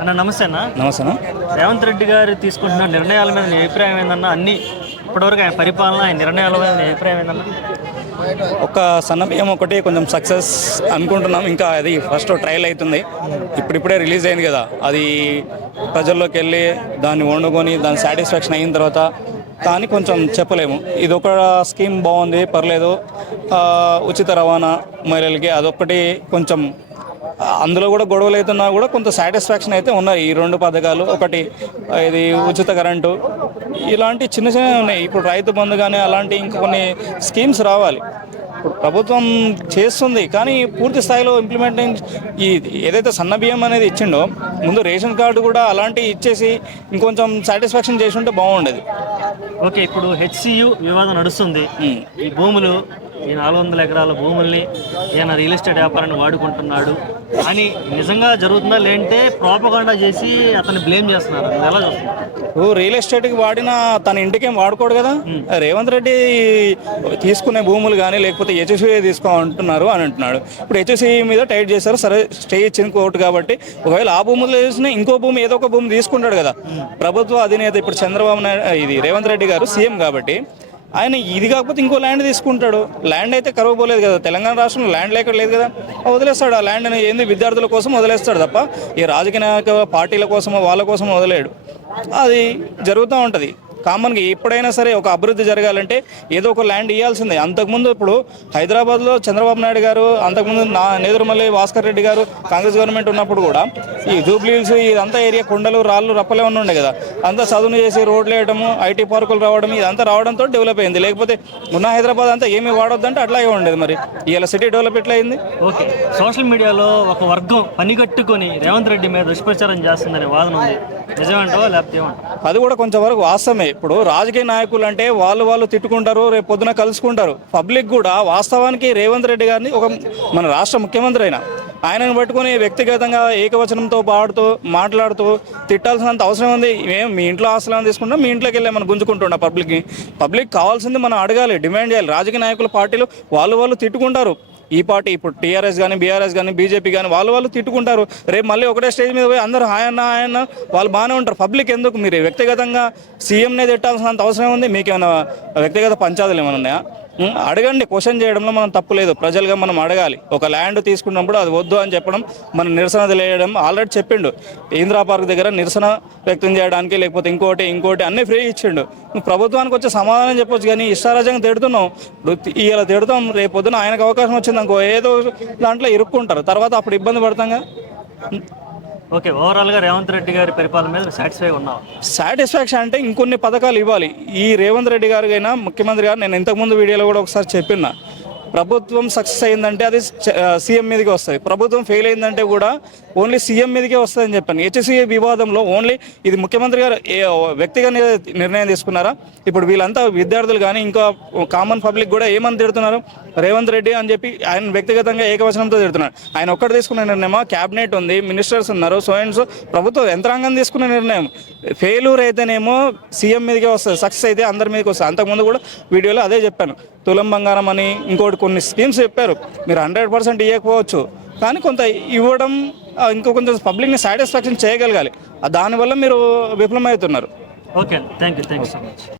అన్న నమస్తే అన్న. నమస్తే రేవంత్ రెడ్డి గారు తీసుకుంటున్న నిర్ణయాల మీద నీ అభిప్రాయం ఏందన్న? అన్ని ఇప్పటివరకు ఆయన పరిపాలన ఆయన నిర్ణయాల మీద నీ అభిప్రాయం ఏందన్న? ఒక సన్న బియ్యం ఒకటి కొంచెం సక్సెస్ అనుకుంటున్నాం. ఇంకా అది ఫస్ట్ ట్రయల్ అవుతుంది. ఇప్పుడిప్పుడే రిలీజ్ అయింది కదా. అది ప్రజల్లోకి వెళ్ళి దాన్ని వండుకొని దాని సాటిస్ఫాక్షన్ అయిన తర్వాత కానీ కొంచెం చెప్పలేము. ఇది ఒక స్కీమ్ బాగుంది పర్లేదు. ఉచిత రవాణా మహిళలకి అదొకటి కొంచెం అందులో కూడా గొడవలు అవుతున్నా కూడా కొంత సాటిస్ఫాక్షన్ అయితే ఉన్నాయి. ఈ రెండు పథకాలు ఒకటి ఇది ఉచిత కరెంటు ఇలాంటి చిన్న చిన్న ఉన్నాయి. ఇప్పుడు రైతు బంధు కానీ అలాంటి ఇంకా కొన్ని స్కీమ్స్ రావాలి. ఇప్పుడు ప్రభుత్వం చేస్తుంది కానీ పూర్తి స్థాయిలో ఇంప్లిమెంటింగ్ ఈ ఏదైతే సన్న బియ్యం అనేది ఇచ్చిండో ముందు రేషన్ కార్డు కూడా అలాంటివి ఇచ్చేసి ఇంకొంచెం సాటిస్ఫాక్షన్ చేసి ఉంటే బాగుండేది. ఓకే ఇప్పుడు హెచ్సియు వివాదం నడుస్తుంది. ఈ భూములు ఈ నాలుగు వందల ఎకరాల భూముల్ని ఈయన రియల్ ఎస్టేట్ వ్యాపారాన్ని వాడుకుంటున్నాడు అని నిజంగా జరుగుతుందా లేదంటే ప్రాపగాండా చేసి అతన్ని బ్లేమ్ చేస్తున్నారు? ఎలా చూస్తున్నారు? రియల్ ఎస్టేట్కి వాడిన తన ఇంటికేం వాడుకోడు కదా? రేవంత్ రెడ్డి తీసుకునే భూములు కానీ లేకపోతే హెచ్ఎస్సీ తీసుకో అంటున్నారు అని అంటున్నాడు. ఇప్పుడు హెచ్ఎస్సీ మీద టైట్ చేశారు సరే స్టే ఇచ్చింది కోర్టు కాబట్టి. ఒకవేళ ఆ భూములు చేసిన ఇంకో భూమి ఏదో ఒక భూమి తీసుకుంటాడు కదా. ప్రభుత్వ అధినేత ఇప్పుడు చంద్రబాబు నాయుడు ఇది రేవంత్ రెడ్డి గారు సీఎం కాబట్టి. ఆయన ఇది కాకపోతే ఇంకో ల్యాండ్ తీసుకుంటాడు. ల్యాండ్ అయితే కరువు పోలేదు కదా. తెలంగాణ రాష్ట్రంలో ల్యాండ్ లేక లేదు కదా. వదిలేస్తాడు ఆ ల్యాండ్ ఏంది? విద్యార్థుల కోసం వదిలేస్తాడు తప్ప ఈ రాజకీయ నాయక పార్టీల కోసమో వాళ్ళ కోసం వదిలేడు. అది జరుగుతూ ఉంటుంది. కామన్గా ఎప్పుడైనా సరే ఒక అభివృద్ధి జరగాలంటే ఏదో ఒక ల్యాండ్ ఇవ్వాల్సిందే అంతకుముందు ఇప్పుడు హైదరాబాద్లో చంద్రబాబు నాయుడు గారు అంతకుముందు నా నేదురుమల్లి భాస్కర్ రెడ్డి గారు కాంగ్రెస్ గవర్నమెంట్ ఉన్నప్పుడు కూడా ఈ జూబ్లీహిల్స్ ఇదంతా ఏరియా కొండలు రాళ్ళు రప్పలే ఉండే కదా. అంతా చదువును చేసి రోడ్లు వేయడము ఐటీ పార్కులు రావడం ఇదంతా రావడంతో డెవలప్ అయింది. లేకపోతే ఉన్న హైదరాబాద్ అంతా ఏమీ వాడొద్దంటే అట్లాగే ఉండేది మరి. ఇలా సిటీ డెవలప్ ఎట్లా అయింది? ఓకే. సోషల్ మీడియాలో ఒక వర్గం పనిగట్టుకొని రేవంత్ రెడ్డి మీద దుష్ప్రచారం చేస్తుందనే వాదన ఉంది. అది కూడా కొంచెం వరకు వాస్తవమే. ఇప్పుడు రాజకీయ నాయకులు అంటే వాళ్ళు వాళ్ళు తిట్టుకుంటారు రేపు పొద్దున కలుసుకుంటారు. పబ్లిక్ కూడా వాస్తవానికి రేవంత్ రెడ్డి గారిని ఒక మన రాష్ట్ర ముఖ్యమంత్రి అయినా ఆయనను పట్టుకొని వ్యక్తిగతంగా ఏకవచనంతో పాడుతూ మాట్లాడుతూ తిట్టాల్సినంత అవసరం ఉంది. మేము మీ ఇంట్లో ఆస్తులను తీసుకుంటాం మీ ఇంట్లోకి వెళ్ళి మనం గుంజుకుంటున్నా పబ్లిక్ని పబ్లిక్ కావాల్సింది మనం అడగాలి డిమాండ్ చేయాలి. రాజకీయ నాయకుల పార్టీలు వాళ్ళు వాళ్ళు తిట్టుకుంటారు. ఈ పార్టీ ఇప్పుడు టీఆర్ఎస్ కానీ బీఆర్ఎస్ కానీ బీజేపీ కానీ వాళ్ళు వాళ్ళు తిట్టుకుంటారు. రేపు మళ్ళీ ఒకటే స్టేజ్ మీద పోయి అందరూ ఆయన ఆయన వాళ్ళు బాగానే ఉంటారు. పబ్లిక్ ఎందుకు మీరు వ్యక్తిగతంగా సీఎంనే తిట్టాల్సినంత అవసరం ఉంది మీకు వ్యక్తిగత పంచాదులు ఏమైనా ఉన్నాయా? Hmm? అడగండి క్వశ్చన్ చేయడంలో మనం తప్పు లేదు. ప్రజలుగా మనం అడగాలి. ఒక ల్యాండ్ తీసుకున్నప్పుడు అది వద్దు అని చెప్పడం మనం నిరసన తెలియడం ఆల్రెడీ చెప్పిండు. ఇందిరా పార్క్ దగ్గర నిరసన వ్యక్తం చేయడానికి లేకపోతే ఇంకోటి ఇంకోటి అన్నీ ఫ్రీ ఇచ్చిండు. నువ్వు ప్రభుత్వానికి వచ్చే సమాధానం చెప్పొచ్చు కానీ ఇష్టారాజ్యంగా తిడుతున్నావు. ఇప్పుడు ఇలా తిడతాం రేపు పొద్దున ఆయనకు అవకాశం వచ్చింది అనుకో ఏదో దాంట్లో ఇరుక్కుంటారు. తర్వాత అప్పుడు ఇబ్బంది పడతాంగా? ఓకే ఓవరాల్గా రేవంత్ రెడ్డి గారి పరిపాలన మీద సాటిస్ఫై ఉన్నావు? సాటిస్ఫాక్షన్ అంటే ఇంకొన్ని పథకాలు ఇవ్వాలి. ఈ రేవంత్ రెడ్డి గారికైనా ముఖ్యమంత్రి గారు నేను ఇంతకుముందు వీడియోలో కూడా ఒకసారి చెప్పిన ప్రభుత్వం సక్సెస్ అయిందంటే అది సీఎం మీదకే వస్తుంది. ప్రభుత్వం ఫెయిల్ అయిందంటే కూడా ఓన్లీ సీఎం మీదకే వస్తుందని చెప్పాను. హెచ్సిఏ వివాదంలో ఓన్లీ ఇది ముఖ్యమంత్రి గారు ఏ వ్యక్తిగా నిర్ణయం తీసుకున్నారా? ఇప్పుడు వీళ్ళంతా విద్యార్థులు కానీ ఇంకా కామన్ పబ్లిక్ కూడా ఏమని తిడుతున్నారు? రేవంత్ రెడ్డి అని చెప్పి ఆయన వ్యక్తిగతంగా ఏకవచనంతో తిడుతున్నారు. ఆయన ఒక్కటి తీసుకున్న నిర్ణయమా? క్యాబినెట్ ఉంది మినిస్టర్స్ ఉన్నారు సో అండ్ సో ప్రభుత్వ యంత్రాంగం తీసుకున్న నిర్ణయం. ఫెయిల్యూర్ అయితేనేమో సీఎం మీదకే వస్తుంది సక్సెస్ అయితే అందరి మీదకి వస్తుంది. అంతకుముందు కూడా వీడియోలో అదే చెప్పాను. తులం బంగారం అని ఇంకోటి కొన్ని స్కీమ్స్ చెప్పారు. మీరు హండ్రెడ్ పర్సెంట్ ఇవ్వకపోవచ్చు కానీ కొంత ఇవ్వడం ఇంకో కొంచెం పబ్లిక్ని సాటిస్ఫాక్షన్ చేయగలగాలి. దానివల్ల మీరు విఫలమవుతున్నారు. Okay thank you thank you so much.